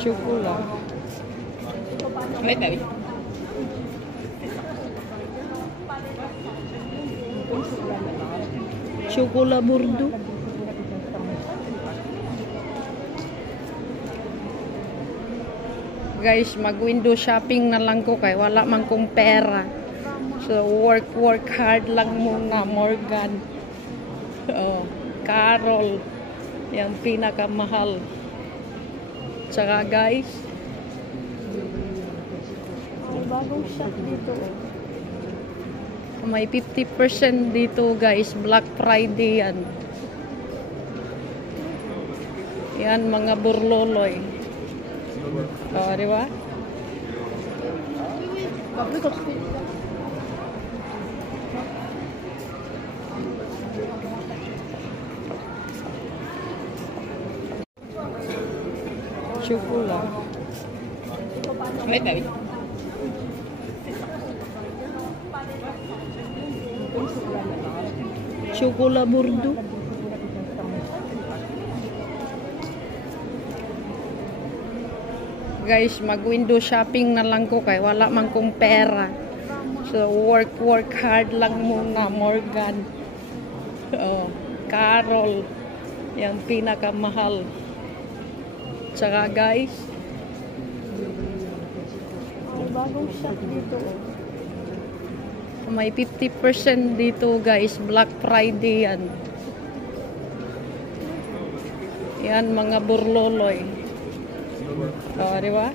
Chocolate. Wait, baby. Chocolate burdo. Guys, mag-window shopping na lang ko kay wala man kong pera. So, work hard lang muna, Morgan. Oh, Carol. Yung pinakamahal. Tsaka guys, may bagong shop dito. May 50% dito guys. Black Friday yan. Yan, mga burloloy. O, di ba? Chocolate. Wait, baby. Chocolate burdo. Guys, mag-window shopping na lang ko kay wala man kong pera. So, work hard lang muna, Morgan. Oh, Carol. Yung pinakamahal. Tsaka guys, may bagong shop dito. May 50% dito guys. Black Friday yan. Yan, mga burloloy. O, di ba?